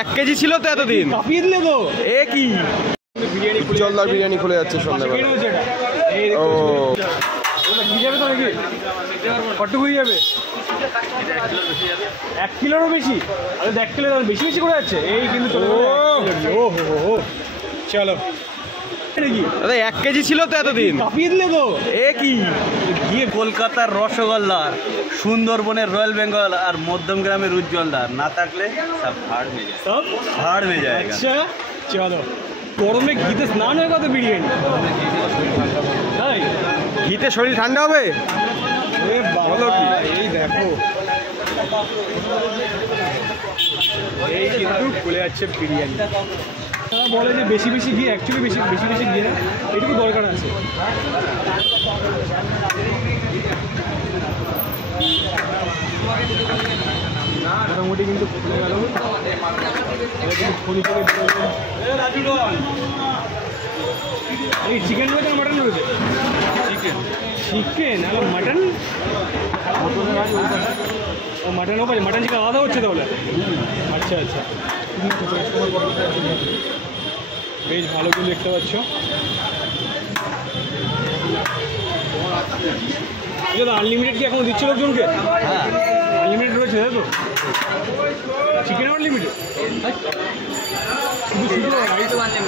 1 KG ছিল তো এতদিন কাঁপিয়ে দিলে তো এ কি উজ্জ্বলদার বিরিয়ানি খুলে যাচ্ছে সন্ধ্যাবেলা। ও কি যাবে তো নাকি কতটুকু হয়ে যাবে 1 কিলোরও বেশি। আরে 1 কিলো বেশি বেশি করে যাচ্ছে এই কিন্তু চলে গেল। ও হো চলো দাদা 1 কেজি ছিল তো এতদিন কাঁপিয়ে দিলে তো এ কি গিয়ে কলকাতার রসগোল্লার, সুন্দরবনের রয়্যাল বেঙ্গল আর মধ্যমগ্রামের উজ্জ্বলদার না থাকলে সব ভাড় হয়ে যায়, সব ভাড় হয়ে যায়। আচ্ছা চলো গরমে ঘিতে স্নান হয়ে কত বিরিয়ানি তাই ঘিতে শরীর ঠান্ডা হবে। বলো কি এই দেখো এই কিন্তু খুলে যাচ্ছে বিরিয়ানি। তারা বলে যে বেশি বেশি ঘি, অ্যাকচুয়ালি বেশি বেশি বেশি ঘি না, এটুকু দরকার আছে। মোটামুটি কিন্তু খুলে গেল এই চিকেন রয়েছে না মাটন রয়েছে? চিকেন চিকেন আর মাটন। ও মাটনও পাচ্ছে, মাটন চিকেন আলাদা হচ্ছে তাহলে। আচ্ছা আচ্ছা বেশ ভালো করে দেখতে পাচ্ছ। আনলিমিটেড কি এখন দিচ্ছে লোকজনকে? আনলিমিটেড রয়েছে তাই তো? চিকেন আনলিমিটেড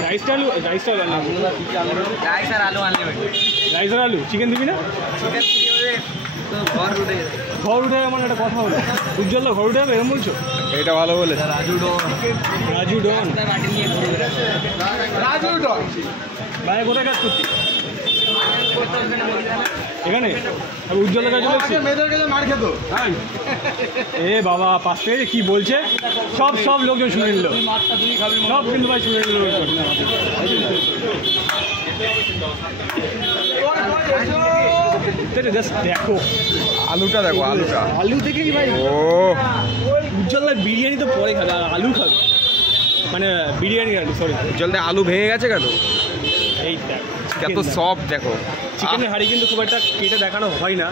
রাইসটা আলু রাইস আর আলু চিকেন দিবি না? ঘর উঠে মানে একটা কথা হলো উজ্জ্বলদা ঘর উঠে যাবে এরকম বলছো? এটা ভালো বলে রাজু ডন ভাই কোথায় কাজ করছি? এখানে উজ্জ্বলের কাছে মেয়েদের কাছে মার খেত। এ বাবা পাশ থেকে কি বলছে সব লোকজন শুনে নিল, সব কিন্তু ভাই শুনে নিল। দেখো আলুটা, দেখো আলুটা, আলু থেকে কি ভাই ও উজ্জ্বলদার বিরিয়ানি তো পরে খাবে, আলু খাবে মানে বিরিয়ানি আলু সরি উজ্জ্বলদা আলু ভেঙে গেছে কেন? এই দেখ কত সফট দেখো। চিকেনের হাড়ি কিন্তু খুব একটা কেটে দেখানো হয় না,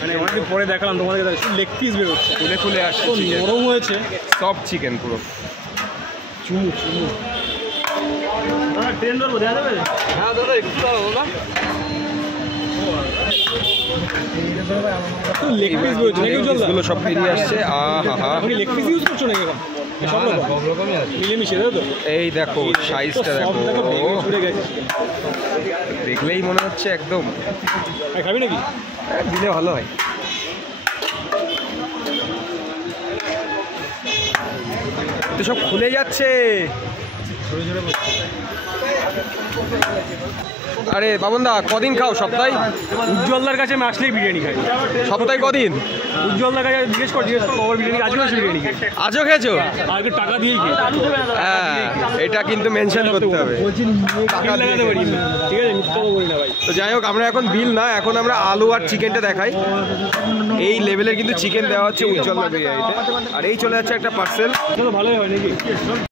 মানে অনেকদিন পরে দেখালাম তোমাদেরকে। লেগ পিস বেরোচ্ছে, খুলে খুলে আসছে, নরম হয়েছে, সফট চিকেন পুরো। চুমু ট্রেন ধরবো দেখা যাবে? হ্যাঁ দাদা একটু দাও না। লেগ পিস বেরোচ্ছে নাকি উজ্জ্বলদা? সব বেরিয়ে আসছে। আপনি লেগ পিস ইউজ করছো নাকি এখন? সব রকমই আছে মিলেমিশে তাই তো? এই দেখো সাইজটা দেখো, দেখলেই মনে হচ্ছে একদম। খাবি নাকি? দিলে ভালো হয়। তো সব খুলে যাচ্ছে। আরে বাবনদা কদিন খাও সপ্তাহে? উজ্জ্বলদার কাছে আমি আসলেই বিরিয়ানি খাই। সপ্তাহে কদিন? উজ্জ্বলদার কাছে জিজ্ঞেস কর কবার বিরিয়ানি আজও আছে বিরিয়ানি আজও খেয়েছো? আগে টাকা দিয়ে কি? হ্যাঁ এটা কিন্তু মেনশন করতে হবে। লাগাতে পারি ঠিক আছে, মিথ্যা বলি না ভাই। তো যাই হোক আমরা এখন বিল না, এখন আমরা আলু আর চিকেনটা দেখাই। এই লেভেলের কিন্তু চিকেন দেওয়া হচ্ছে উজ্জ্বলদা বিরিয়ানিতে। আর এই চলে যাচ্ছে একটা পার্সেল। ভালোই হয় নাকি?